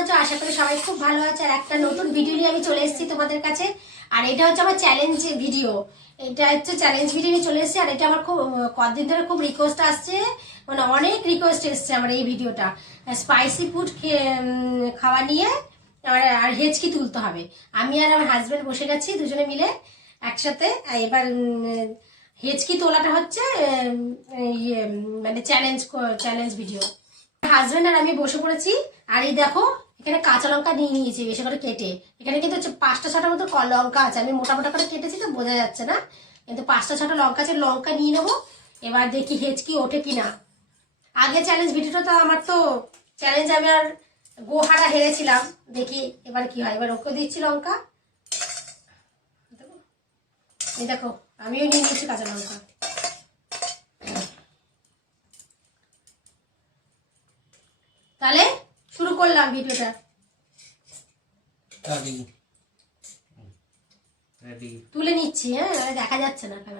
আছো? আশা করি সবাই খুব ভালো আছে। আর একটা নতুন ভিডিও নিয়ে আমি চলে এসেছি তোমাদের কাছে। আর এটা হচ্ছে আমার চ্যালেঞ্জ ভিডিও। এটা হচ্ছে চ্যালেঞ্জ ভিডিও নিয়ে চলে এসেছি। আর এটা আমার খুব কদিন ধরে খুব রিকোয়েস্ট আসছে, মানে অনেক রিকোয়েস্ট এসছে আমার এই ভিডিওটা। স্পাইসি ফুড খাওয়া নিয়ে আর হেঁচকি তুলতে হবে। আমি আর আমার হাজব্যান্ড বসে গেছি দুজনে মিলে একসাথে। এবার হেঁচকি তোলাটা হচ্ছে মানে চ্যালেঞ্জ ভিডিও। হাজবেন্ড আর আমি বসে পড়েছি। আর এই দেখো এখানে কাঁচা লঙ্কা নিয়ে নিয়েছি বেশি করে কেটে। এখানে কিন্তু 5টা-6টা মতো লঙ্কা আছে। আমি মোটা মোটা করে কেটেছি তো বোঝা যাচ্ছে না, কিন্তু 5টা-6টা লঙ্কা আছে। লঙ্কা নিয়ে নেবো। এবার দেখি হেঁচকি ওঠে কিনা। আগে চ্যালেঞ্জ ভিডিওটা তো আমার তো চ্যালেঞ্জ আমি আর গোহারা হেরেছিলাম। দেখি এবার কি হয়। এবার ওকে দিচ্ছি লঙ্কা। এই দেখো আমিও নিয়ে নিয়েছি কাঁচা লঙ্কা। তাহলে শুরু করলাম ভিডিওটা। তুলে নিচ্ছি। হ্যাঁ, দেখা যাচ্ছে না কেন।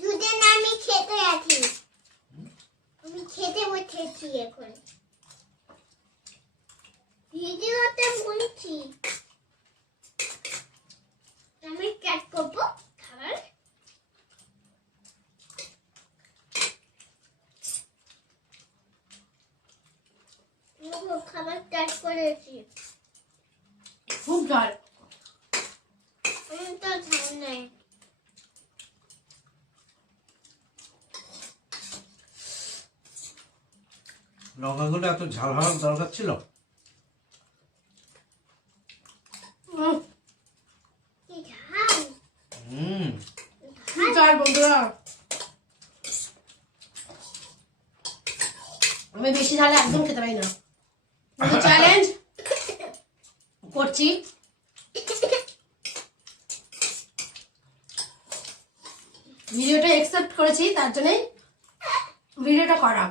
দুদিন আমি খেতে আছি, আমি খেতে বসেছি। এখন ভিডিওতে বলছি আমি ক্যাট করবো খাবার। খাবার ক্যাট করেছি। খুব ঝাল। আমি তো ঝাল নাই। লঙ্কাগুলো এত ঝাল হওয়ার দরকার ছিল? কি ঝাল! কি ঝাল বন্ধুরা, আমি বেশি ঝাল একদম খেতে পারি না। চ্যালেঞ্জ করছি। ভিডিওটা অ্যাকসেপ্ট করেছি, তার জন্যই ভিডিওটা করা।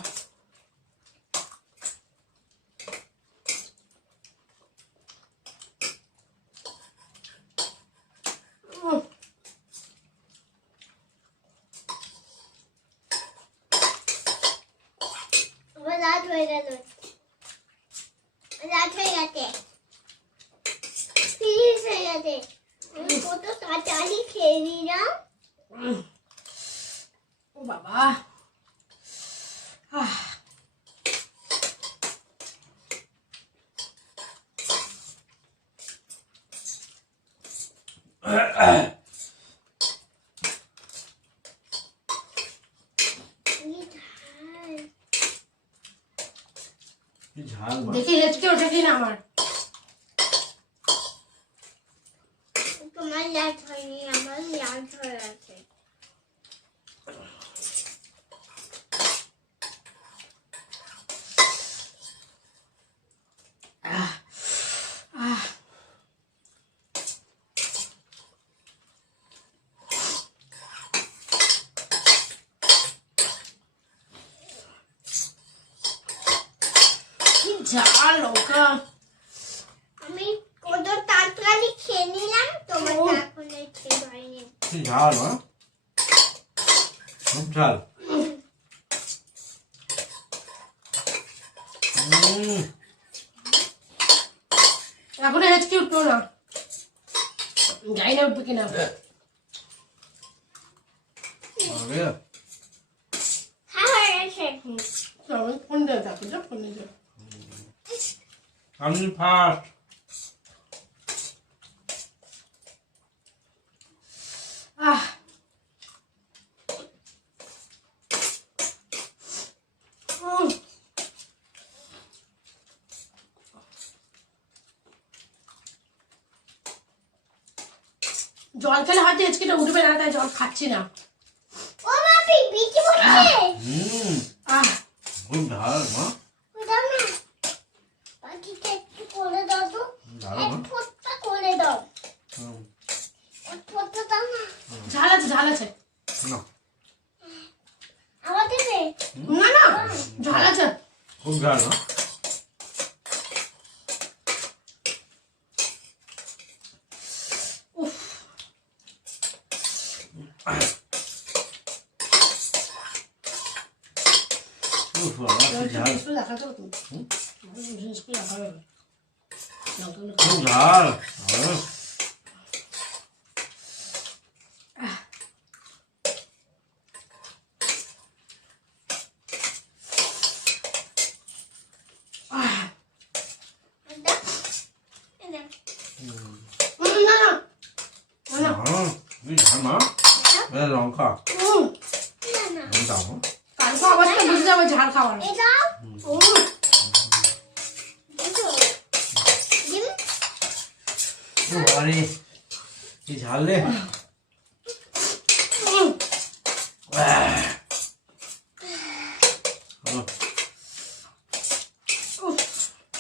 রাত হয়ে গেল, রাত হয়ে গেছে, ফিনিশ হয়ে গেছে। আমি কত তাড়াতাড়ি খেয়ে নিলাম। ও বাবা, দেখি হেঁচকে ওঠে কিনা আমার। তোমার লাইট হয়নি, আমার লাইট হয়ে আছে। ঝাল লঙ্কা। আমি কত তাড়াতাড়ি খেয়ে নিলাম, তোমার এখন খেয়ে হয়নি। ঝাল, খুব ঝাল। এখন হেঁচকি উঠলো না, জানি না উঠবে কিনা। ফোন দেয় তাকে, ফোন দিয়ে আমি ফার্স্ট। জল খেলে হয়তো হেঁচকিটা উঠবে না, তাই জল খাচ্ছি না। ও বাপি বিচি পড়ছে। খুব ঝাল মা। দাও না, বাকিটা একটু করে দাও তো। এক ফোঁটা করে দাও। এক ফোঁটা দাও না। ঝাল আছে ঝাল আছে। না আবার দেবে? না না ঝাল আছে। খুব ঝাল না? উফ উফ, বাবা, কি ঝাল। দেখাতে হবে তুমি। জিনিস কি রাখা হবে? খুব ঝাল। না না তুমি ঝাল না? লঙ্কা আমি দাও। কালকে অবস্থা বুঝে যাবে ঝাল খাওয়ার। আরে কি ঝাল রে।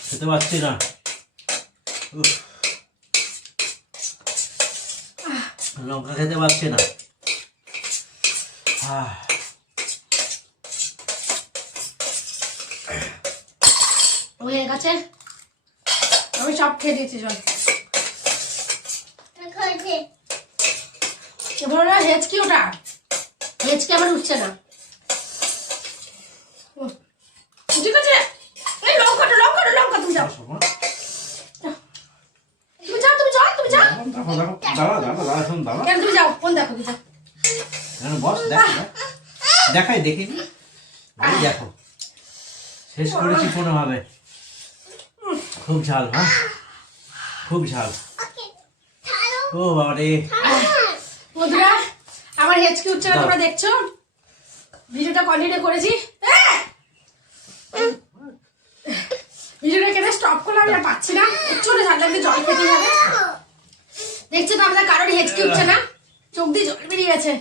খেতে পারছি না। লঙ্কা খেতে পারছি না। হয়ে গেছে, আমি সব খেয়ে দিয়েছি সব। এবার হেঁচকি ওটা হেঁচকি আমার উঠছে না। ঠিক আছে এই লঙ্কাটা লঙ্কাটা লঙ্কা তুমি যাও তুমি যাও তুমি যাও তুমি যাও দেখো দেখো দাঁড়া দাঁড়া দাঁড়া শোন দাঁড়া। কেন তুমি যাও কোন দেখো কি যাও বস দেখ দেখাই দেখিনি দেখো শেষ করেছি কোনোভাবে। খুব ঝাল। হ্যাঁ খুব ঝাল। ও বাবা রে। বন্ধুরা আমার হেঁচকি উঠছে না, তোমরা দেখছো ভিডিওটা কন্টিনিউ করেছি। ভিডিওটা কেন স্টপ করলাম আমি আর পাচ্ছি না, প্রচন্ড ঝাল লাগছে, জল খেতে হবে। দেখছো তো আমাদের কারোর হেঁচকি উঠছে না, চোখ দিয়ে জল বেরিয়ে গেছে।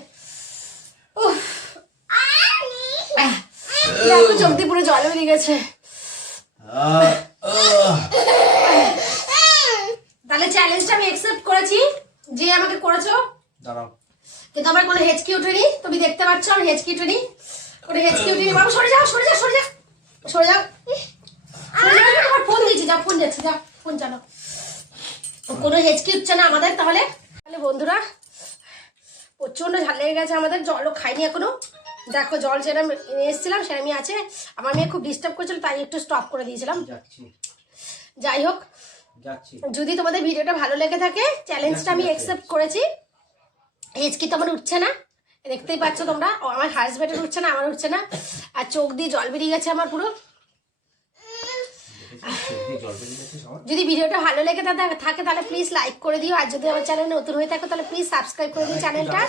দেখো চোখ দিয়ে পুরো জল বেরিয়ে গেছে। তাহলে চ্যালেঞ্জটা আমি অ্যাকসেপ্ট করেছি, যে আমাকে করেছো। দাঁড়াও কিন্তু আমার কোনো হেঁচকি উঠেনি, তুমি দেখতে পাচ্ছ আমার হেঁচকি উঠেনি, কোনো হেঁচকি উঠেনি। বাবু সরে যাও সরে যাও সরে যাও সরে যাও সরে যাও, আমার ফোন দিয়েছি, যাও ফোন যাচ্ছে, যাও ফোন চালো। কোনো হেঁচকি উঠছে না আমাদের। তাহলে বন্ধুরা প্রচন্ড ঝাল লেগে গেছে আমাদের, জলও খাইনি এখনো। দেখো জল যেটা নিয়ে এসেছিলাম সেরকমই আছে। আমার মেয়ে খুব ডিস্টার্ব করছিল তাই একটু স্টপ করে দিয়েছিলাম। যাই হোক, যদি তোমাদের ভিডিওটা ভালো লেগে থাকে, চ্যালেঞ্জটা আমি অ্যাকসেপ্ট করেছি। হেঁচকি তো আমার উঠছে না, দেখতেই পাচ্ছ তোমরা। আমার হাজব্যান্ডের উঠছে না, আমার উঠছে না, আর চোখ দিয়ে জল বেরিয়ে গেছে আমার পুরো। যদি ভিডিওটা ভালো লেগে থাকে তাহলে প্লিজ লাইক করে দিও, আর যদি আমার চ্যানেল নতুন হয়ে থাকে তাহলে প্লিজ সাবস্ক্রাইব করে দিও চ্যানেলটা।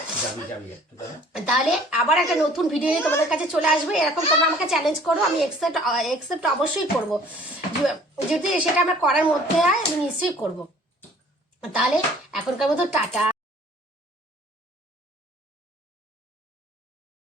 তাহলে আবার একটা নতুন ভিডিও নিয়ে তোমাদের কাছে চলে আসবে। এরকম তোমরা আমাকে চ্যালেঞ্জ করো, আমি অ্যাকসেপ্ট অবশ্যই করবো। যদি সেটা আমার করার মধ্যে হয় আমি নিশ্চয়ই করবো। তাহলে এখনকার মতো টাটা।